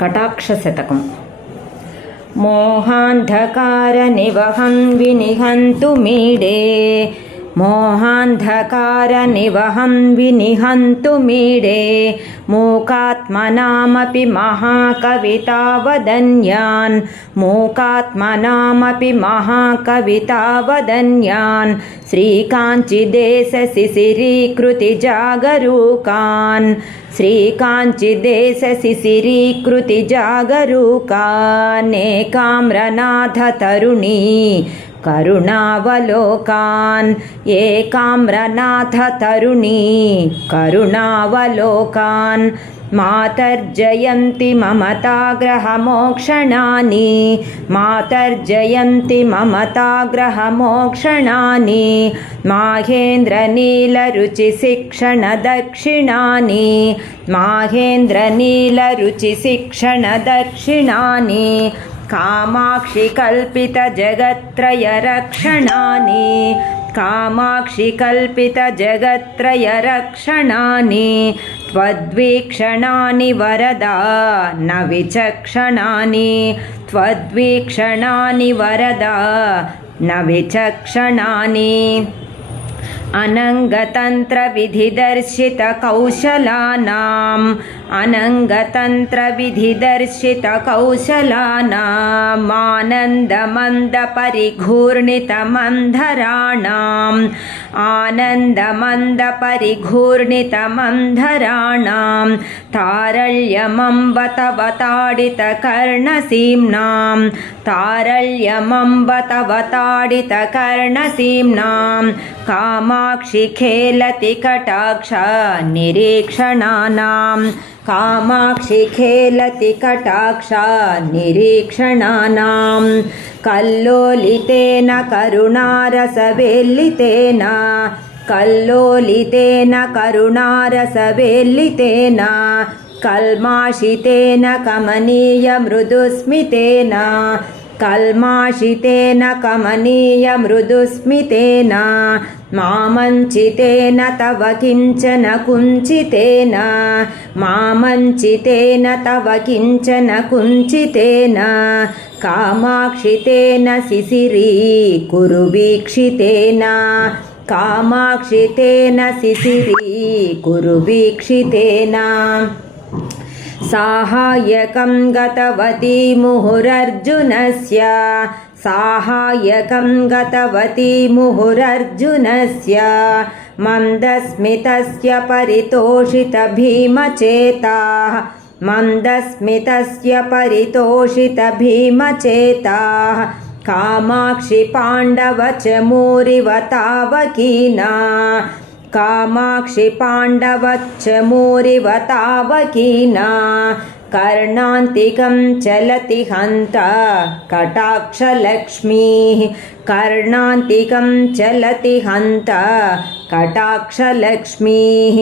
कटाक्षशतकम् मोहान्धकारनिवहं विनिहन्तु मीडे मोहान्धकारनिवहं विनिहन्तु मीडे मूकात्मनामपि महाकवितावदन्यान्। मूकात्मनामपि महाकवितावदन्यान्। श्रीकाञ्चिदेशशिशिरीकृतिजागरूकान्। श्रीकाञ्चिदेशशिशिरीकृतिजागरूकानेकाम्रनाथतरुणी करुणावलोकान् एकाम्रनाथतरुणी करुणावलोकान् मातर्जयन्ति ममताग्रहमोक्षणानि मातर्जयन्ति ममताग्रहमोक्षणानि माहेन्द्रनीलरुचिशिक्षणदक्षिणानि माहेन्द्रनीलरुचिशिक्षणदक्षिणानि कामाक्षि कल्पितजगत्त्रयरक्षणानि कामाक्षि कल्पितजगत्त्रयरक्षणानि त्वद्वीक्षणानि वरदा न विचक्षणानि। त्वद्वीक्षणानि वरदा न विचक्षणानि। अनङ्गतन्त्रविधिदर्शितकौशलानाम् अनङ्गतन्त्रविधिदर्शितकौशलानाम् आनन्दमन्दपरिघूर्णितमन्धराणाम् आनन्दमन्दपरिघूर्णितमन्धराणां तारल्यमम्ब तव ताडितकर्णसीम्नां तारल्यमम्ब तव ताडितकर्णसीम्नां कामाक्षि खेलति कटाक्ष निरीक्षणानां कामाक्षि खेलति कटाक्ष निरीक्षणानां कल्लोलितेन करुणारसवेल्लितेन कल्लोलितेन करुणारसवेल्लितेन कल्माषितेन कमनीयमृदुस्मितेन कल्माषितेन कमनीयमृदुस्मितेन मामञ्चितेन तव किञ्चन कुञ्चितेन मामञ्चितेन तव किञ्चन कुञ्चितेन कामाक्षितेन शिशिरी कुरु वीक्षितेन कामाक्षितेन शिशिरी कुरु वीक्षितेन साहाय्यकं गतवती मुहुरर्जुनस्य। साहाय्यकं गतवती मुहुरर्जुनस्य। मन्दस्मितस्य परितोषितभीमचेताः मन्दस्मितस्य परितोषितभीमचेताः कामाक्षि पाण्डवच मूरिवतावकीना कामाक्षि पाण्डवच्च मूरिवतावकीना कर्णान्तिकं चलति हन्त कटाक्षलक्ष्मीः। कर्णान्तिकं चलति हन्त कटाक्षलक्ष्मीः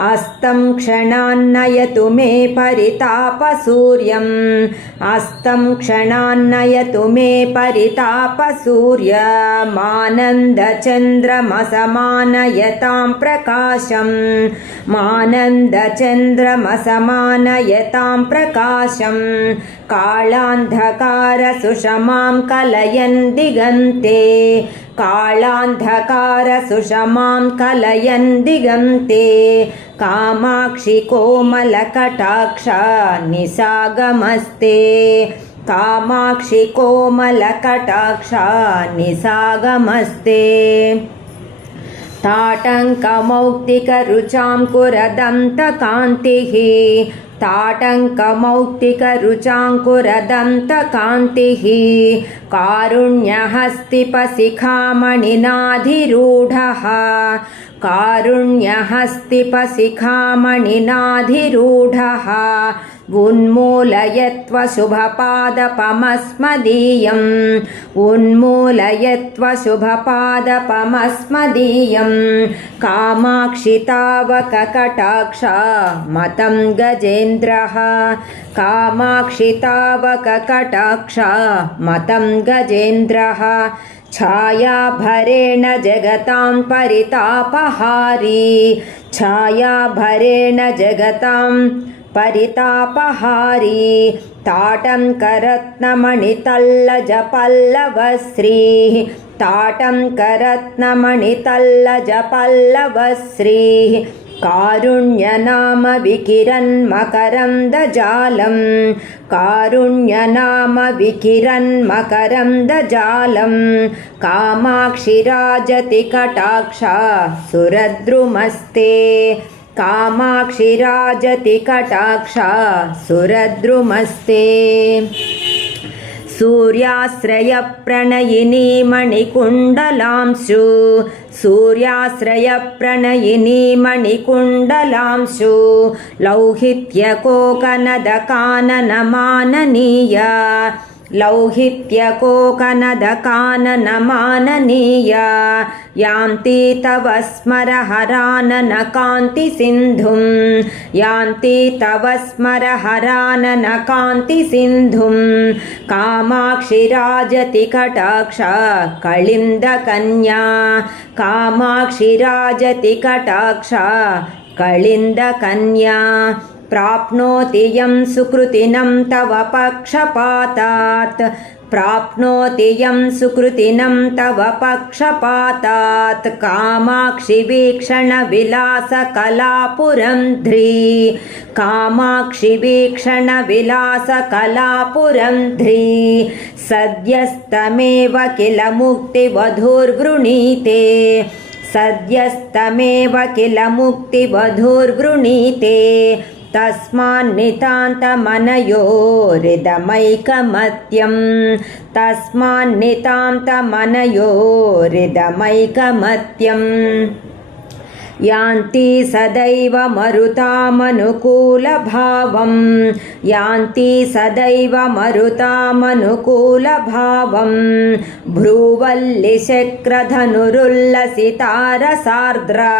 अस्तं क्षणान्नयतु मे परितापसूर्यम्। अस्तं क्षणान्नयतु मे परितापसूर्यमानन्दचन्द्रमसमानयतां प्रकाशम्। मानन्दचन्द्रमसमानयतां प्रकाशम्। कालान्धकारसुषमां कलयन् दिगन्ते कालान्धकारसुषमां कलयन् दिगन्ते कामाक्षि कोमलकटाक्ष निसागमस्ते कामाक्षि कोमलकटाक्ष निसागमस्ते ताटङ्कमौक्तिकरुचां कुरदन्तकान्तिः ताटङ्कमौक्तिकरुचाङ्कुरदन्तकान्तिः। कारुण्यहस्तिपशिखामणिनाधिरूढः कारुण्यहस्तिपशिखामणिनाधिरूढः उन्मूलयत्वशुभपादपमस्मदीयम्। उन्मूलयत्वशुभपादपमस्मदीयं कामाक्षि तावककटाक्ष मतं गजेन्द्रः। कामाक्षि तावककटाक्ष मतं गजेन्द्रः। छायाभरेण जगतां परितापहारी। छायाभरेण जगतां परितापहारी। ताटङ्करत्नमणितल्लजपल्लवश्रीः ताटङ्करत्नमणितल्लजपल्लवश्रीः कारुण्यनाम विकिरन्मकरन्दजालं कारुण्यनाम विकिरन्मकरन्दजालं कामाक्षिराजति कटाक्षा सुरद्रुमस्ते कामाक्षिराजति कटाक्षा सुरद्रुमस्ते। सूर्याश्रयप्रणयिनी मणिकुण्डलांशु सूर्याश्रयप्रणयिनी मणिकुण्डलांशु लौहित्यकोकनदकाननमाननीया लौहित्यकोकनदकाननमाननीया यान्ति तव स्मरहराननकान्तिसिन्धुं। यान्ति तव स्मरहराननकान्तिसिन्धुं। कामाक्षिराजति कटाक्षा कलिन्दकन्या कामाक्षिराजति कटाक्षा कलिन्दकन्या प्राप्नोति यं सुकृतिनं तव पक्षपातात्। प्राप्नोति यं सुकृतिनं तव पक्षपातात्। कामाक्षिवीक्षणविलासकलापुरन्ध्री कामाक्षिवीक्षणविलासकलापुरन्ध्री सद्यस्तमेव किल मुक्तिवधूर्वृणीते सद्यस्तमेव किल मुक्तिवधूर्वृणीते तस्मान्नितान्तमनयोरिदमैकमत्यं तस्मान्नितान्तमनयोरिदमैकमत्यम् यान्ति सदैव मरुतामनुकूलभावं यान्ति सदैव मरुतामनुकूलभावं भ्रूवल्लिशक्रधनुरुल्लसितारसार्द्रा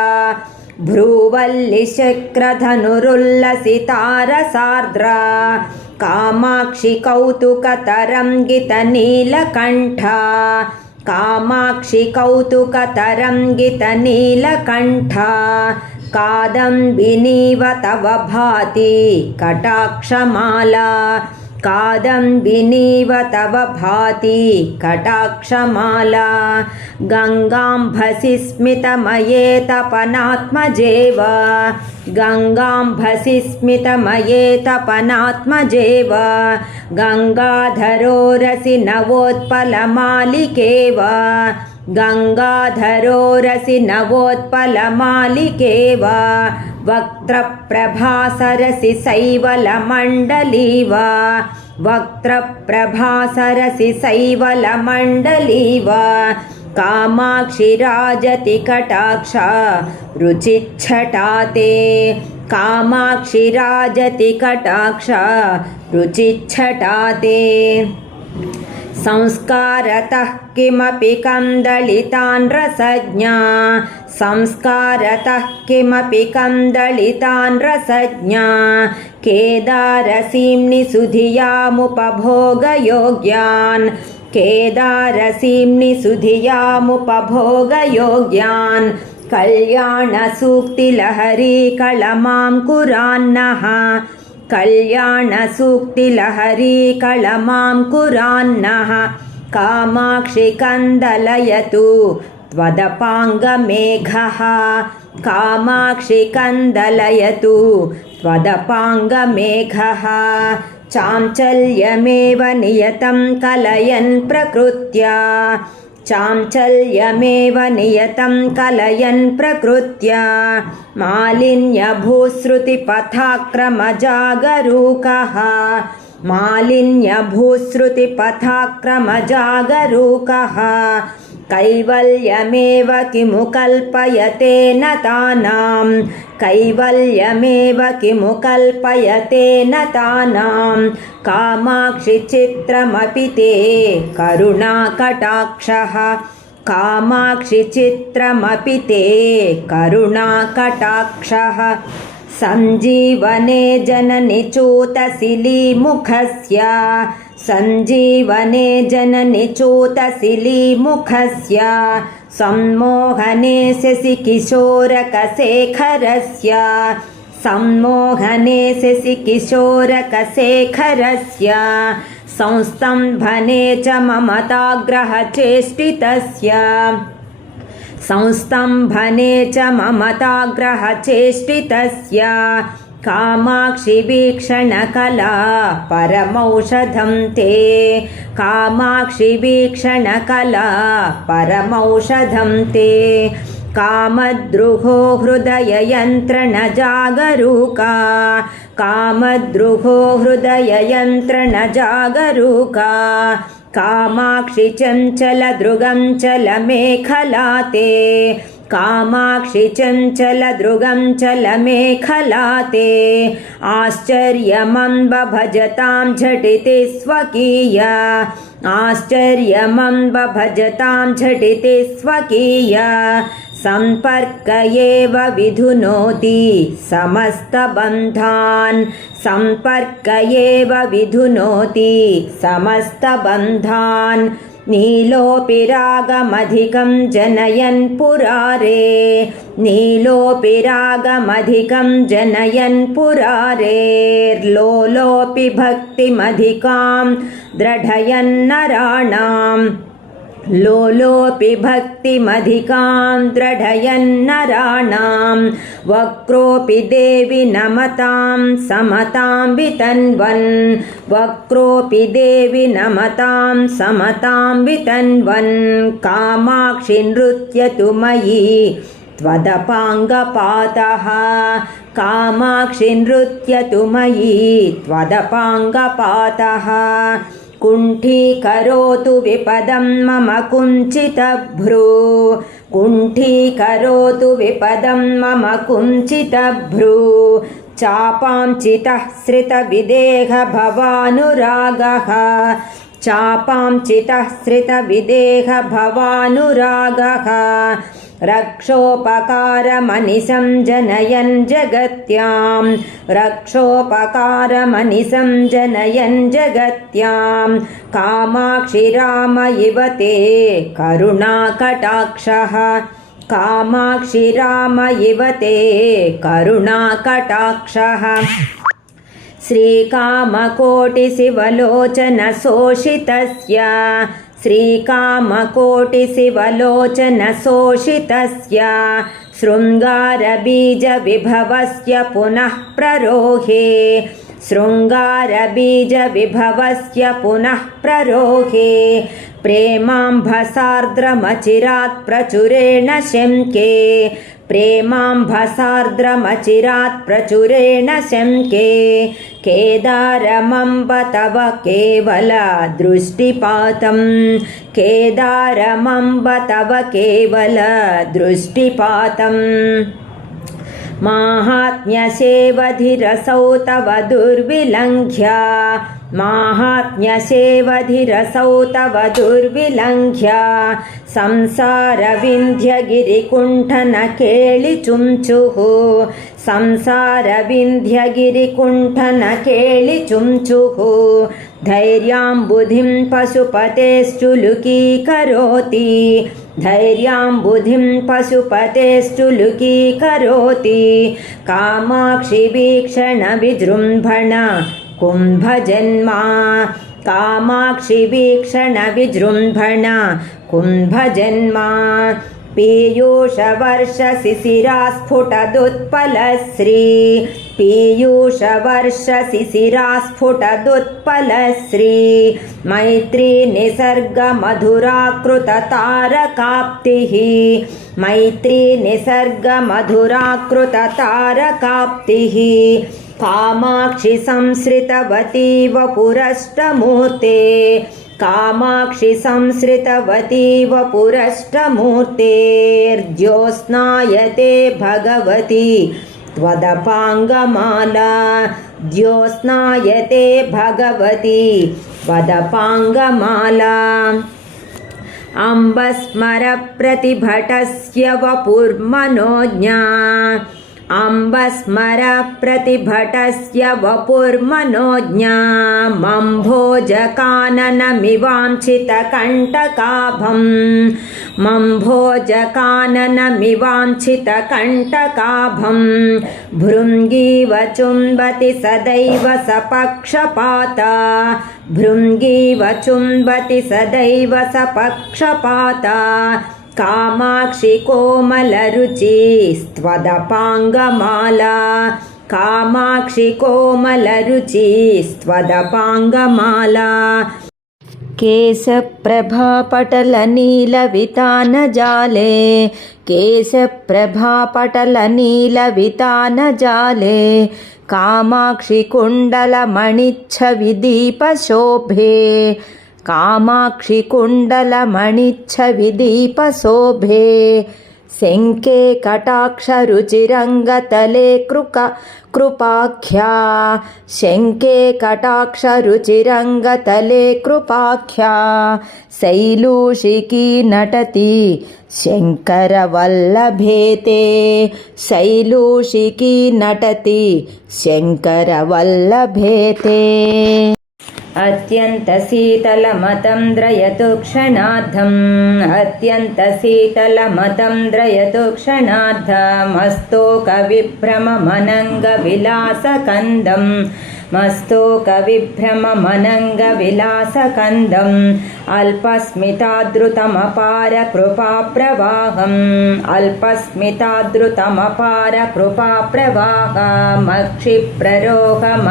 भ्रूवल्लिशक्रधनुरुल्लसितारसार्द्रा कामाक्षि कौतुकतरङ्गितनीलकण्ठा कामाक्षि कौतुकतरङ्गितनीलकण्ठा कादम्बिनीव तव भाति कटाक्षमाला कादम्बिनीव तव भाति कटाक्षमाला गङ्गाम्भसि स्मितमये तपनात्मजेव गङ्गाम्भसि स्मितमये तपनात्मजेव गङ्गाधरोरसि नवोत्पलमालिकेव गङ्गाधरोरसि नवोत्पलमालिकेव वक्त्रप्रभासरसि शैवलमण्डलीव वक्त्रप्रभासरसि शैवलमण्डलीव कामाक्षिराजति कटाक्षा रुचिच्छटाते कामाक्षिराजति कटाक्षा रुचिच्छटाते संस्कारतः किमपि कन्दलितान् रसज्ञा। संस्कारतः किमपि कन्दलितान् रसज्ञा। केदारसीं निसुधियामुपभोगयोग्यान्। केदारसीं निसुधियामुपभोगयोग्यान्। कल्याणसूक्तिलहरी कळमां कुरान्नः कल्याणसूक्तिलहरी कळमां कुरान्नः कामाक्षि कन्दलयतु त्वदपाङ्गमेघः। कामाक्षि कन्दलयतु त्वदपाङ्गमेघः। चाञ्चल्यमेव नियतं कलयन् प्रकृत्या चाञ्चल्यमेव नियतं कलयन् प्रकृत्या मालिन्यभूश्रुतिपथाक्रमजागरूकः। मालिन्यभूश्रुतिपथाक्रमजागरूकः कैवल्यमेव किमु कल्पयते न तानां? कैवल्यमेव किमु कल्पयते न तानां? कामाक्षि चित्रमपि ते करुणाकटाक्षः। कामाक्षि चित्रमपि ते करुणाकटाक्षः। सञ्जीवने जननि चूतशिलीमुखस्य सञ्जीवने जननि चूतशिलीमुखस्य सम्मोहने शशि किशोरकशेखरस्य सम्मोहने शशि किशोरकशेखरस्य संस्तम्भने च ममताग्रहचेष्टितस्य संस्तम्भने च ममताग्रहचेष्टितस्य कामाक्षि वीक्षणकला परमौषधं ते। कामाक्षि वीक्षणकला परमौषधं ते। कामद्रुहो हृदययन्त्रणजागरूका कामद्रुहो हृदययन्त्रणजागरूका कामाक्षि चञ्चलदृगं चलमेखला ते कामाक्षि चञ्चलदृगं चलमेखला ते आश्चर्यमम्ब भजतां झटिति स्वकीय आश्चर्यमम्ब भजतां झटिति स्वकीय सम्पर्क एव विधुनोति समस्तबन्धान् सम्पर्क एव विधुनोति समस्तबन्धान् नीलोऽपि रागमधिकं जनयन् पुरारे। नीलोऽपि रागमधिकं जनयन् पुरारेर्लोलोऽपि भक्तिमधिकां दृढयन्नराणाम् लोलोऽपि भक्तिमधिकां दृढयन्नराणां वक्रोऽपि देवि नमतां समतां वितन्वन् वक्रोऽपि देवि नमतां समतां वितन्वन् कामाक्षि नृत्यतु मयि त्वदपाङ्गपातः कामाक्षि नृत्यतु मयि त्वदपाङ्गपातः कुण्ठीकरोतु विपदं मम कुञ्चितभ्रू कुण्ठीकरोतु विपदं मम कुञ्चितभ्रू चापां चितः श्रितविदेहभवानुरागः चापां चितः श्रितविदेहभवानुरागः रक्षोपकारमनिशं जनयन् जगत्यां रक्षोपकारमनिशं जनयन् जगत्यां कामाक्षि ते करुणाकटाक्षः। कामाक्षि राम इव ते करुणाकटाक्षः। श्रीकामकोटिशिवलोचनशोषितस्य श्रीकामकोटिशिवलोचनशोषितस्य शृङ्गारबीजविभवस्य पुनः प्ररोहे शृङ्गारबीजविभवस्य पुनः प्ररोहे प्रेमाम्भसार्द्रमचिरात् प्रचुरेण शङ्के प्रेमाम्भसार्द्रमचिरात् प्रचुरेण शङ्के केदारमम्ब तव केवल दृष्टिपातं। केदारमम्ब तव केवल दृष्टिपातम् माहात्म्यसेवधिरसौ तव दुर्विलङ्घ्य माहात्म्यसेवधिरसौ तव दुर्विलङ्घ्य संसारविन्ध्यगिरिकुण्ठनकेळिचुञ्चुः संसारविन्ध्यगिरिकुण्ठनकेळिचुञ्चुः धैर्यां बुधिं पशुपतेश्चुलुकीकरोति धैर्यां बुधिं पशुपतेश्चुलुकीकरोति कामाक्षि वीक्षणविजृम्भण कुम्भजन्मा। कामाक्षि वीक्षणविजृम्भण कुम्भजन्मा। पीयूषवर्षशिशिरास्फुटदुत्पलश्री। पीयूषवर्षशिशिरास्फुटदुत्पलश्री। मैत्री निसर्गमधुराकृततारकाप्तिः। मैत्री निसर्गमधुराकृततारकाप्तिः। कामाक्षि संसृतवतीव पुरष्टमूर्ते कामाक्षि संसृतवतीव पुरष्टमूर्तेर्ज्योत्स्नायते भगवती त्वदपाङ्गमाला ज्योत्स्नायते भगवती त्वदपाङ्गमाला अम्बस्मरप्रतिभटस्य वपुर्मनोज्ञा अम्बस्मर प्रतिभटस्य वपुर्मनोज्ञा मम्भोजकाननमिवाञ्छितकण्टकाभम् मम्भोजकाननमिवाञ्छितकण्टकाभम् भृङ्गीव चुम्बति सदैव सपक्षपाता भृङ्गीव चुम्बति सदैव सपक्षपाता कामाक्षि कोमलरुचि स्त्वदपाङ्गमाला कामाक्षि कोमलरुचि स्त्वदपाङ्गमाला केशप्रभापटलनीलवितानजाले केशप्रभापटलनीलवितानजाले कामाक्षि कुण्डलमणिच्छविदीपशोभे कामाक्षि कुण्डलमणिच्छविदीपशोभे शङ्के कटाक्षरुचिरङ्गतले कृक कृपाख्या शङ्के कटाक्षरुचिरङ्गतले कृपाख्या शैलूषिकी नटति शङ्करवल्लभेते शैलूषिकी नटति शङ्करवल्लभेते अत्यन्तशीतलमतं द्रयतु क्षणार्धम् अत्यन्तशीतलमतं द्रयतु क्षणार्धमस्तोकविभ्रममनङ्गविलासकन्दम् मस्तोकविभ्रममनङ्गविलासकन्दम्। अल्पस्मितादृतमपारकृपाप्रवाहम् अल्पस्मितादृतमपारकृपाप्रवाहमक्षिप्ररोहम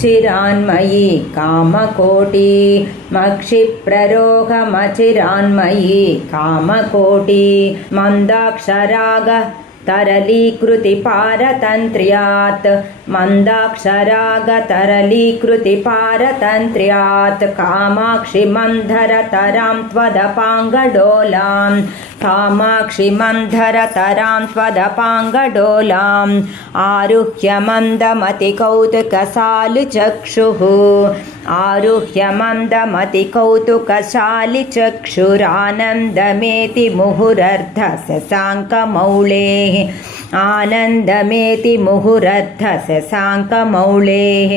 चिरान्मयी कामकोटि मक्षिप्ररोहमचिरान्मयी कामकोटि मन्दाक्षराग तरलीकृतिपारतन्त्र्यात् मन्दाक्षरागतरलीकृतिपारतन्त्र्यात् कामाक्षि मन्धरतरां त्वदपाङ्गडोलाम् कामाक्षि मन्धरतरां त्वदपाङ्गडोलाम् आरुह्य मन्दमतिकौतुकशालिचक्षुः आरुह्य मन्दमतिकौतुकशालिचक्षुरानन्दमेति मुहुरर्धशशाङ्कमौळेः आनन्दमेति मुहुरर्धशशाङ्कमौळेः